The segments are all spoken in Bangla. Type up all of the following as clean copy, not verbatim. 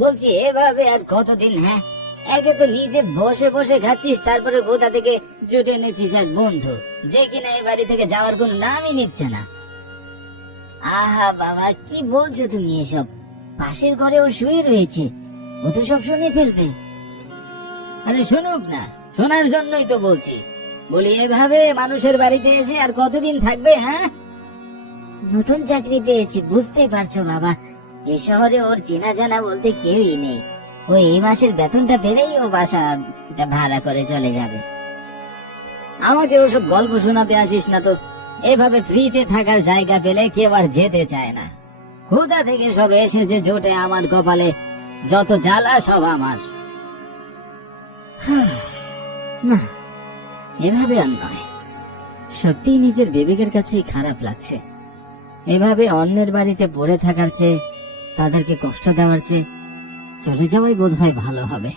বলছি এভাবে আর কতদিন? হ্যাঁ, একে তো নিজে বসে বসে খাচ্ছিস, তারপরে কোথা থেকে জুটে এনেছিস এক বন্ধু যে কিনা এই বাড়ি থেকে যাওয়ার কোন নামই নিচ্ছে না। আহা বাবা, কি বলছো তুমি এসব? পাশের ঘরে ও শুয়ে রয়েছে, ও তো সব শুনে ফেলবে। আরে শুনুক না, শোনার জন্যই তো বলছি। বলি এভাবে মানুষের বাড়িতে এসে আর কতদিন থাকবে? হ্যাঁ, নতুন চাকরি পেয়েছি, বুঝতেই পারছো বাবা। এই শহরে ওর চেনা জানা বলতে কেউই নেই। ও এই মাসের বেতনটা পেলেই ও বাসা ভাড়া করে চলে যাবে। আমাকে ওসব গল্প শোনাতে আসিস না তো। এভাবে ফ্রিতে থাকার জায়গা পেলে কেউ আর যেতে চায় না। কোথা থেকে সব এসে যে জোটে আমার কপালে, যত জ্বালা সব আমার। না, এভাবে আর নয়। সত্যি নিজের বিবেকের কাছেই খারাপ লাগছে। এভাবে অন্যের বাড়িতে পড়ে থাকার চেয়ে, তাদেরকে কষ্ট দেওয়ার চেয়ে চলে যাওয়াই বোধহয় ভালো হবে।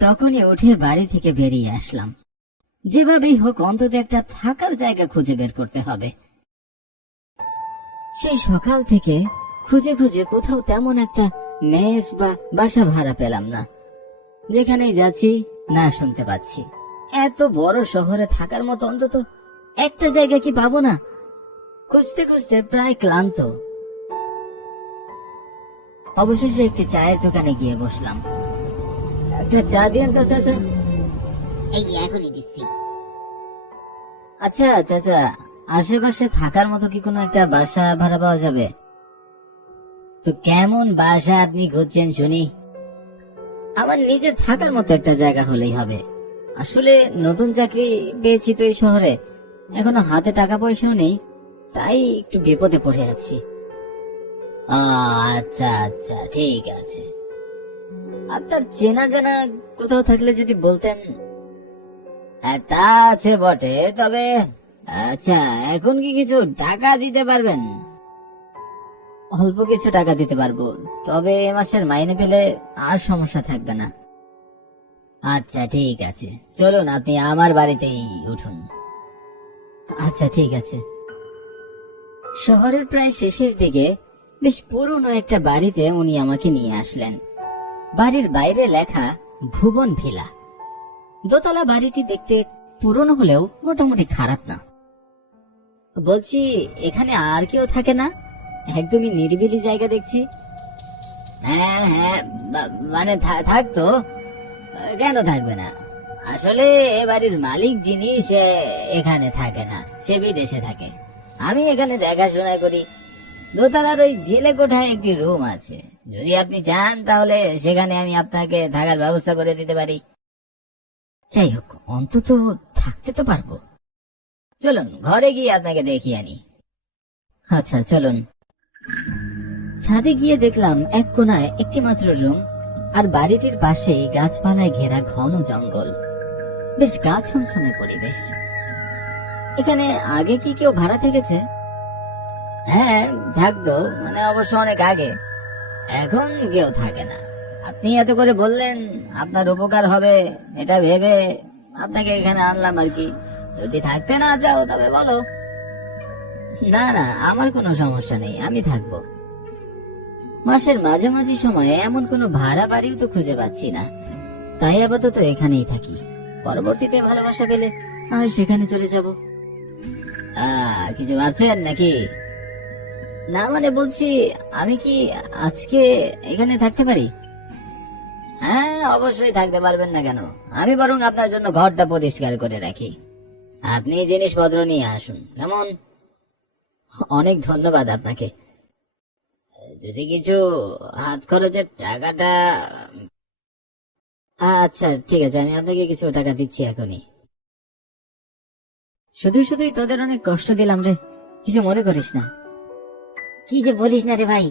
তখনই উঠে বাড়ি থেকে বেরিয়ে আসলাম। যেভাবেই হোক অন্তত একটা থাকার জায়গা খুঁজে বের করতে হবে। সেই সকাল থেকে খুঁজে খুঁজে কোথাও তেমন একটা মেস বা বাসা ভাড়া পেলাম না। যেখানেই যাচ্ছি না শুনতে পাচ্ছি। এত বড় শহরে থাকার মতো অন্তত একটা জায়গা কি পাবো না? খুঁজতে খুঁজতে প্রায় ক্লান্ত। অবশেষে একটি চায়ের দোকানে গিয়ে বসলাম। একটা চা দিন তো চাচা। এই এখনই দিচ্ছি। আচ্ছা চাচা, আশেপাশে থাকার মতো কি কোনো একটা বাসা ভাড়া পাওয়া যাবে? তো কেমন বাসা আপনি খুঁজছেন শুনি? আমার নিজের থাকার মতো একটা জায়গা হলেই হবে। আসলে নতুন চাকরি পেয়েছি তো এই শহরে, এখনো হাতে টাকা পয়সাও নেই, তাই একটু বিপদে পড়ে আছি। আচ্ছা আচ্ছা, ঠিক আছে। আপনার চেনা জানা কোথাও থাকলে যদি বলতেন। হ্যাঁ, তা আছে বটে, তবে আচ্ছা, এখন কি কিছু টাকা দিতে পারবেন? অল্প কিছু টাকা দিতে পারবো, তবে এ মাসের মাইনে পেলে আর সমস্যা থাকবে না। আচ্ছা ঠিক আছে, চলুন আপনি আমার বাড়িতেই উঠুন। আচ্ছা ঠিক আছে। শহরের প্রায় শেষের দিকে বেশ পুরনো একটা বাড়িতে উনি আমাকে নিয়ে আসলেন। বাড়ির বাইরে লেখা ভুবন ভিলা। দোতলা বাড়িটি দেখতে পুরনো হলেও মোটামুটি খারাপ না। বলছি, এখানে আর কেউ থাকে না? একদমই নিরিবিলি জায়গা দেখছি। হ্যাঁ হ্যাঁ, মানে থাকতো। কেন থাকবে না? আসলে এ বাড়ির মালিক যিনি, সে এখানে থাকে না, সে বিদেশে থাকে। আমি এখানে দেখাশোনা করি। দোতলার ওই জেলে কোঠায় একটি রুম আছে, যদি আপনি চান তাহলে সেখানে আমি আপনাকে থাকার ব্যবস্থা করে দিতে পারি। যাই হোক, অন্তত থাকতে তো পারবো। চলুন ঘরে গিয়ে আপনাকে দেখিয়ে আনি। আচ্ছা চলুন। ছাদে গিয়ে দেখলাম এক কোনায় একটি মাত্র রুম, আর বাড়িটির পাশেই গাছপালায় ঘেরা ঘন জঙ্গল। বেশ গা ছমছমে পরিবেশ। এখানে আগে কি কেউ ভাড়া থেকেছে? হ্যাঁ থাকতো, মানে অবশ্য অনেক আগে। এখন কেউ থাকে না। আপনি এত করে বললেন, আপনার উপকার হবে এটা ভেবে আপনাকে এখানে আনলাম আর কি। যদি থাকতে না চাও তবে বলো। না না, আমার কোনো সমস্যা নেই, আমি থাকবো। মাসের মাঝামাঝি সময়ে এমন কোনো ভাড়া বাড়িও তো খুঁজে পাচ্ছি না, তাই আপাতত এখানেই থাকি। পরবর্তীতে ভালোবাসা পেলে আর সেখানে চলে যাব। কিছু ভাবছেন নাকি? না মানে বলছি, আমি কি আজকে এখানে থাকতে পারি? হ্যাঁ অবশ্যই থাকতে পারবেন না কেন? আমি বরং আপনার জন্য ঘরটা পরিষ্কার করে রাখি। আপনি জিনিসপত্র নিয়ে আসুন, কেমন? অনেক ধন্যবাদ আপনাকে। যদি কিছু হাত খরচের টাকাটা। আচ্ছা ঠিক আছে, আমি আপনাকে কিছু টাকা দিচ্ছি এখনই। শুধু শুধুই তোদের অনেক কষ্ট দিলাম রে, কিছু মনে করিস না। কি যে বলিস না রে ভাই,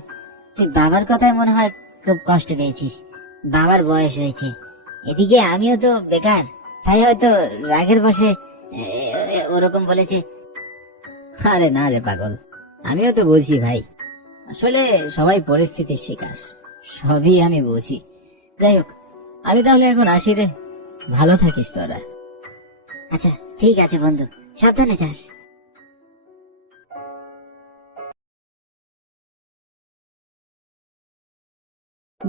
তুই বাবার কথায় মনে হয় খুব কষ্ট পেয়েছিস। বাবার বয়স হয়েছে, এদিকে আমিও তো বেকার, তাই হয়তো রাগের বশে ওরকম বলেছে। আরে না রে পাগল, আমিও তো বুঝি ভাই। আসলে সবাই পরিস্থিতির শিকার, সবই আমি বুঝি। যাই হোক, আমি তাহলে এখন আসি রে, ভালো থাকিস তোরা। আচ্ছা ঠিক আছে বন্ধু, সাবধানে যাস।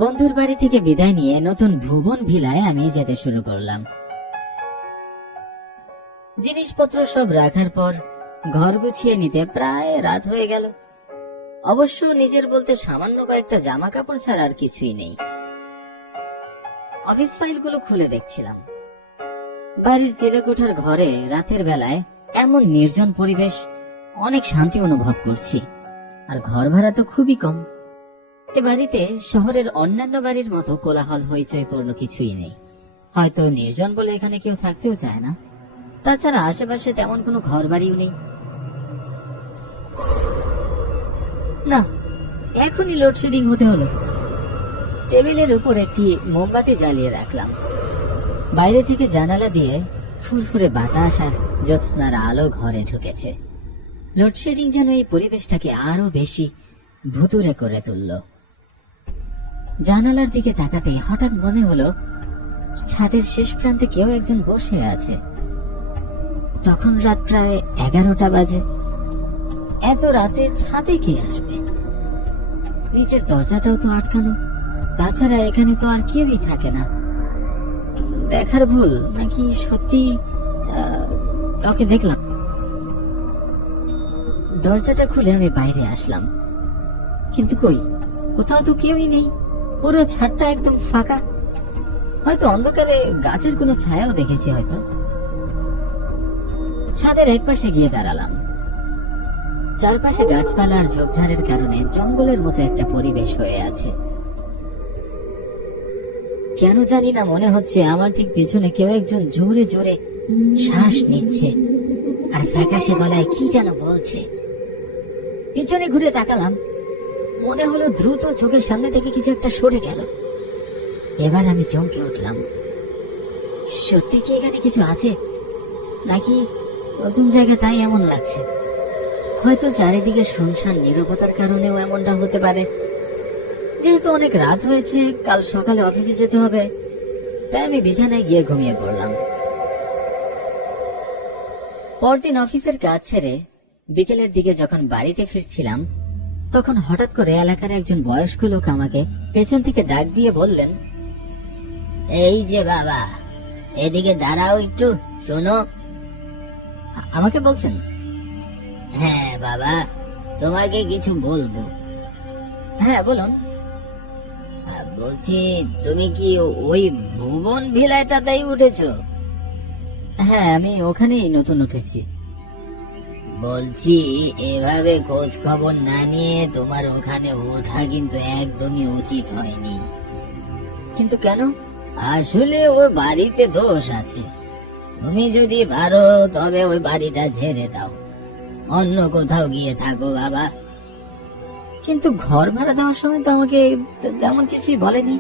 বন্ধুর বাড়ি থেকে বিদায় নিয়ে নতুন ভুবন ভিলায় আমি যেতে শুরু করলাম। জিনিসপত্র সব রাখার পর ঘর গুছিয়ে নিতে প্রায় রাত হয়ে গেল। অবশ্য নিজের বলতে সামান্য কয়েকটা জামা কাপড় ছাড়া আর কিছুই নেই। অফিস ফাইলগুলো খুলে দেখছিলাম। বাড়ির চিলেকোঠার ঘরে রাতের বেলায় এমন নির্জন পরিবেশ, অনেক শান্তি অনুভব করছি। আর ঘর ভাড়া তো খুবই কম। এ বাড়িতে শহরের অন্যান্য বাড়ির মতো কোলাহল হইচইপূর্ণ কিছুই নেই। হয়তো নির্জন বলে এখানে কেউ থাকতেও চায় না। তাছাড়া আশেপাশে তেমন কোনো ঘর বাড়িও নেই। না, এখনই লোডশেডিং হতে হলো। টেবিলের উপর একটি মোমবাতি জ্বালিয়ে রাখলাম। বাইরে থেকে জানালা দিয়ে ফুরফুরে বাতাস আর জ্যোৎস্নার আলো ঘরে ঢুকেছে। লোডশেডিং যেন এই পরিবেশটাকে আরো বেশি ভুতুড়ে করে তুলল। জানালার দিকে তাকাতে হঠাৎ মনে হলো ছাদের শেষ প্রান্তে কেউ একজন বসে আছে। তখন রাত প্রায় 11টা বাজে। এত রাতে ছাদে কে আসবে? নিচের দরজাটাও তো আটকানো। তাছাড়া এখানে তো আর কেউই থাকে না। দেখার ভুল নাকি সত্যি কাউকে দেখলাম? দরজাটা খুলে আমি বাইরে আসলাম, কিন্তু কই, কোথাও তো কেউই নেই। পুরো ছাদটা একদম ফাঁকা। হয়তো অন্ধকারে গাছের কোনো ছায়াও দেখেছি হয়তো। ছাদের একপাশে গিয়ে দাঁড়ালাম। চারপাশে গাছপালা আর ঝোপঝাড়ের কারণে জঙ্গলের মতো একটা পরিবেশ হয়ে আছে। কেন জানি না মনে হচ্ছে আমার ঠিক পিছনে কেউ একজন জোরে জোরে শ্বাস নিচ্ছে আর ফ্যাকাশে গলায় কি যেন বলছে। পিছনে ঘুরে তাকালাম, মনে হলো দ্রুত চোখের সামনে থেকে কিছু একটা সরে গেল। এবার আমি চমকে উঠলাম। সত্যি কি এখানে কিছু আছে, নাকি নতুন জায়গা তাই এমন লাগছে? হয়তো চারিদিকে শুনশান নীরবতার কারণেও এমনটা হতে পারে। যেহেতু অনেক রাত হয়েছে, কাল সকালে অফিসে যেতে হবে, তাই আমি বিছানায় গিয়ে ঘুমিয়ে পড়লাম। পরদিন অফিসের কাজ ছেড়ে বিকেলের দিকে যখন বাড়িতে ফিরছিলাম, তখন হঠাৎ করে এলাকার একজন বয়স্ক লোক আমাকে পেছন থেকে ডাক দিয়ে বললেন, এই যে বাবা, এদিকে দাঁড়াও একটু, শোনো। আমাকে বলছেন? হ্যাঁ বাবা, তোমাকে কিছু বলবো। হ্যাঁ বলুন। বলছি, তুমি কি ওই ভুবন ভিলাটাতেই উঠেছো? হ্যাঁ, আমি ওখানেই নতুন উঠেছি। বলছি, এভাবে খোঁজ খবর না নিয়ে তোমার ওখানে ওঠা কিন্তু একদমই উচিত হয়নি। কিন্তু কেন? আসলে ওই বাড়িতে দোষ আছে। তুমি যদি পারো তবে ওই বাড়িটা ছেড়ে দাও, অন্য কোথাও গিয়ে থাকো বাবা। কিন্তু ঘর ভাড়া দেওয়ার সময় তো আমাকে তেমন কিছুই বলেনি।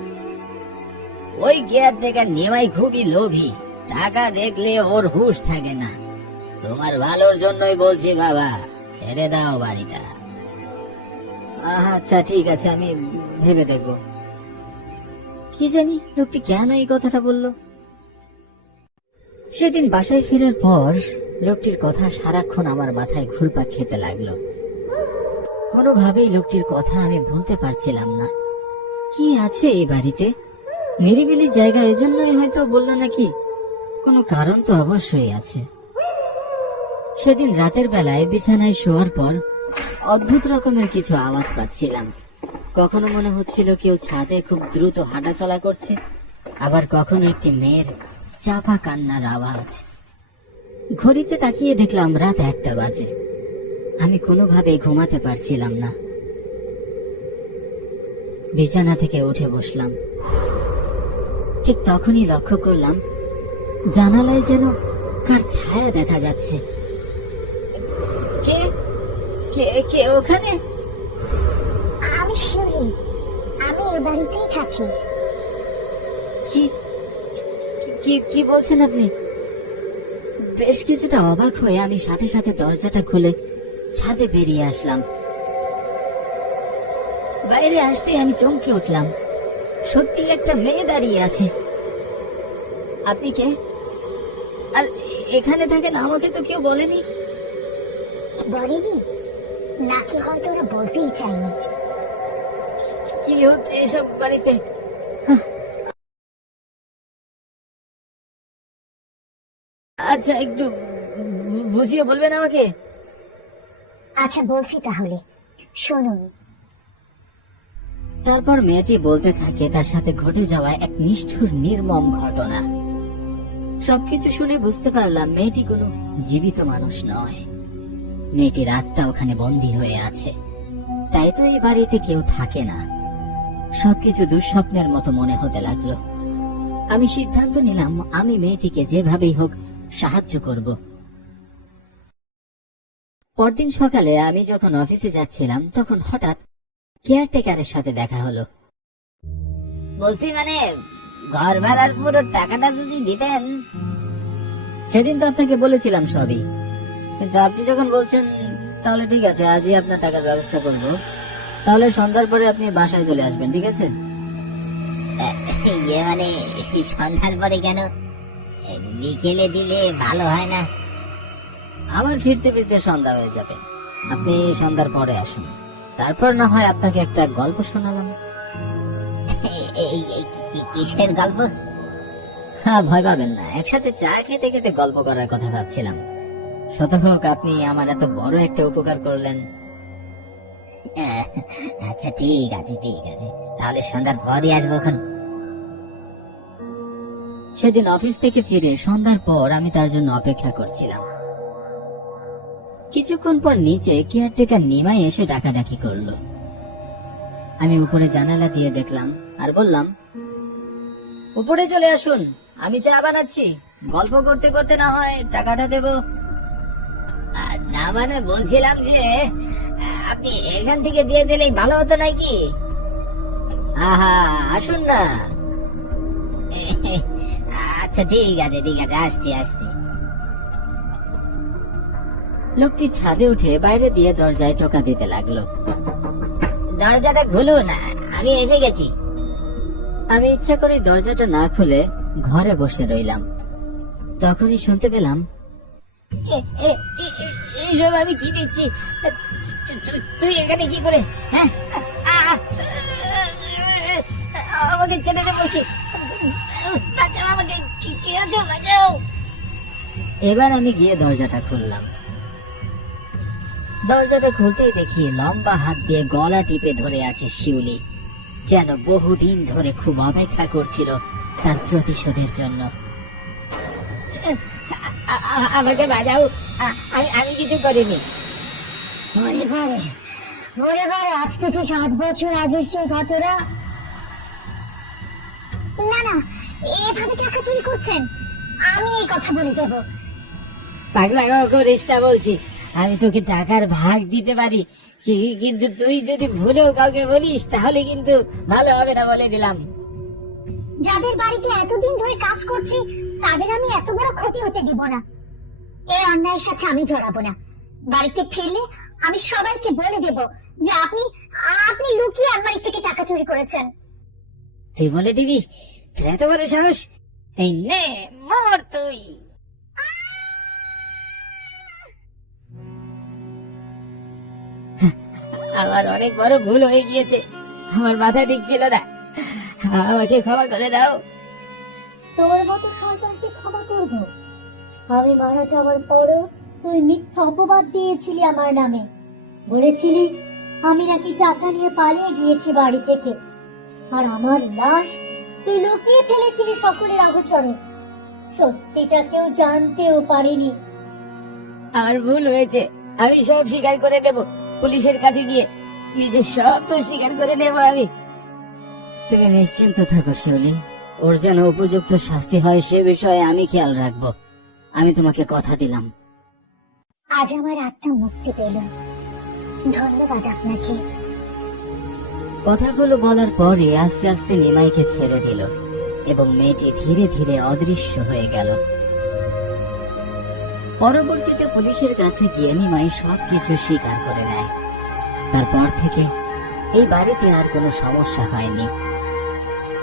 ওই কেয়ারটেকার নিমাই খুবই লোভী, টাকা দেখলে ওর হুঁশ থাকে না। তোমার ভালোর জন্যই বলছি বাবা, ছেড়ে দাও বাড়িটা। আচ্ছা ঠিক আছে, আমি ভেবে দেখব। কি জানি লোকটি কেন এই কথাটা বলল। সেদিন বাসায় ফেরার পর লোকটির কথা সারাক্ষণ আমার মাথায় ঘুরপাক খেতে লাগলো। কোনোভাবেই লোকটির কথা আমি ভুলতে পারছিলাম না। কি আছে এই বাড়িতে? নিরিবিলি জায়গা, এজন্যই হয়তো বলল নাকি? কোনো কারণ তো অবশ্যই আছে। সেদিন রাতের বেলায় বিছানায় শোয়ার পর অদ্ভুত রকমের কিছু আওয়াজ পাচ্ছিলাম। কখনো মনে হচ্ছিল কেউ ছাদে খুব দ্রুত হাঁটাচলা করছে, আবার কখনো একটি মেয়ের চাপা কান্নার আওয়াজ। ঘড়িতে তাকিয়ে দেখলাম রাত 1টা বাজে। আমি কোনোভাবে ঘুমাতে পারছিলাম না। বিছানা থেকে উঠে বসলাম। ঠিক তখনই লক্ষ্য করলাম জানালায় যেন কার ছায়া দেখা যাচ্ছে। কে কে কে ওখানে? আমি শিউলি, আমি এ বাড়িতেই থাকি। কি কি কি বলছেন আপনি? বেশ কিছুটা অবাক হয়ে আমি সাথে সাথে দরজাটা খুলে ছাদে বেরিয়ে আসলাম। বাইরে আসতেই আমি চমকে উঠলাম। সত্যি একটা মেয়ে দাঁড়িয়ে আছে। আপনি কে? আর এখানে থাকেন? আমাকে তো কেউ বলেনি। বলিনি, নাকি হয়তো ওরা বলতেই চায়নি। কি হচ্ছে এসব বাড়িতে? আচ্ছা, একটু বুঝিয়ে বলবেন আমাকে? আচ্ছা বলছি তাহলে, শুনুন। তারপর মেয়েটি বলতে থাকে তার সাথে ঘটে যাওয়া এক নিষ্ঠুর নির্মম ঘটনা। সবকিছু শুনে বুঝতে পারলাম মেয়েটি কোনো জীবিত মানুষ নয়, মেয়েটির আত্মা ওখানে বন্দী হয়ে আছে। তাই তো এই বাড়িতে কেউ থাকে না। সবকিছু দুঃস্বপ্নের মতো মনে হতে লাগলো। আমি সিদ্ধান্ত নিলাম আমি মেয়েটিকে যেভাবেই হোক সাহায্য করব। পরদিন সকালে আমি যখন অফিসে যাচ্ছিলাম তখন হঠাৎ কেয়ারটেকারের সাথে দেখা হলো। বলছি, মানে ঘর ভাড়ার পুরো টাকাটা যদি দিতেন। সেদিন তো আপনাকে বলেছিলাম সবই, কিন্তু আপনি যখন বলছেন তাহলে ঠিক আছে, আজই আপনার টাকার ব্যবস্থা করব। তাহলে সন্ধ্যার পরে আপনি বাসায় চলে আসবেন, ঠিক আছে? ইয়ে মানে সন্ধ্যার পরে কেন? বিকেলে দিলে ভালো হয় না? আমার ফিরতে ফিরতে সন্ধ্যা হয়ে যাবে, আপনি সন্ধ্যার পরে আসুন, তারপর না হয় আপনাকে একটা গল্প শোনালাম। কিসের গল্প? হ্যাঁ, ভয় পাবেন না, একসাথে চা খেতে খেতে গল্প করার কথা ভাবছিলাম। শতক, আপনি আমার এত বড় একটা উপকার করলেন। আচ্ছা ঠিক আছে, তাহলে সন্ধ্যার পরই আসবো। এখন সেদিন অফিস থেকে ফিরে সন্ধ্যার পর আমি তার জন্য অপেক্ষা করছিলাম। কিছুক্ষণ পর নিচে কেয়ারটেকার নিমাই এসে ডাকাডাকি করলো। আমি উপরে জানালা দিয়ে দেখলাম আর বললাম, উপরে চলে আসুন, আমি চা বানাচ্ছি, গল্প করতে করতে না হয় টাকাটা দেব। না মানে বলছিলাম যে আপনি এখান থেকে দিয়ে দিলেই ভালো হতো নাকি? আহা, আসুন না। আচ্ছা ঠিক আছে, আসছি। লোকটি ছাদে উঠে বাইরে দিয়ে দরজায় টোকা দিতে লাগলো। দরজাটা খুলুন, আমি এসে গেছি। আমি ইচ্ছা করে দরজাটা না খুলে ঘরে বসে রইলাম। তখনই শুনতে পেলাম, এইসব আমি কি দিচ্ছি? তুই এখানে কি করে? হ্যাঁ, আমাকে ছেড়ে দে বলছি, বাঁচাও আমাকে, কি আছে বাঁচাও। এবার আমি গিয়ে দরজাটা খুললাম। দরজাটা খুলতেই দেখি লম্বা হাত দিয়ে গলা টিপে ধরে আছে শিউলি, যেন বহুদিন ধরে খুব অপেক্ষা করছিল তার প্রতিশোধের জন্য। আমাকে বাঁচাও, আমি কিছু করিনি। ওরে বারে, আজ থেকে 7 বছর আগের সেই ঘটনা। না, এভাবে টাকা চুরি করছেন, আমি এই কথা বলে দেব। পাগলা করিস না বলছি, আমি তোকে টাকার ভাগ দিতে পারি, কিন্তু তুই যদি ভুলেও কাউকে বলিস তাহলে কিন্তু ভালো হবে না, বলে দিলাম। যাদের বাড়িতে এতদিন ধরে কাজ করছি তাদের আমি এত বড় ক্ষতি হতে দিব না। এই অন্যায়ের সাথে আমি জড়াবো না। বাড়িতে ফিরলে আমি সবাইকে বলে দেব যে আপনি লুকিয়ে আলমারি থেকে টাকা চুরি করেছেন। তুই বলে দিবি? তোর এত বড় সাহস! এই নে, মর তুই। আমার অনেক বড় ভুল হয়ে গিয়েছে, আমার মাথা ঠিক ছিল না, আমাকে ক্ষমা করে দাও। তোর মতো শয়তানকে ক্ষমা করব? আমি মারা যাওয়ার পরও তুই মিথ্যা অপবাদ দিয়েছিলি আমার নামে। বলেছিলি আমি নাকি টাকা নিয়ে পালিয়ে গিয়েছি বাড়ি থেকে, আর আমার লাশ তুই লুকিয়ে ফেলেছিলি সকলের অগোচরে। সত্যিটা কেউ জানতেও পারেনি। আমার ভুল হয়েছে, আমি সব স্বীকার করে নেব। পুলিশের কাছে গিয়ে নিজের সব তো স্বীকার করে নেব আমি। তুমি নিশ্চিন্ত থাকো শিউলি, ওর যেন উপযুক্ত শাস্তি হয় সে বিষয়ে আমি খেয়াল রাখবো। আমি তোমাকে কথা দিলাম। আজ আমার আত্মা মুক্তি পেল, ধন্যবাদ আপনাকে। কথাগুলো বলার পরে আস্তে আস্তে নিমাইকে ছেড়ে দিল এবং মেয়েটি ধীরে ধীরে অদৃশ্য হয়ে গেল। পরবর্তীতে পুলিশের কাছে গিয়ে নিমাই সবকিছু স্বীকার করে নেয়। তারপর থেকে এই বাড়িতে আর কোনো সমস্যা হয়নি।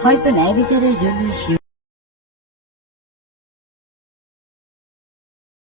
হয়তো ন্যায় বিচারের জন্য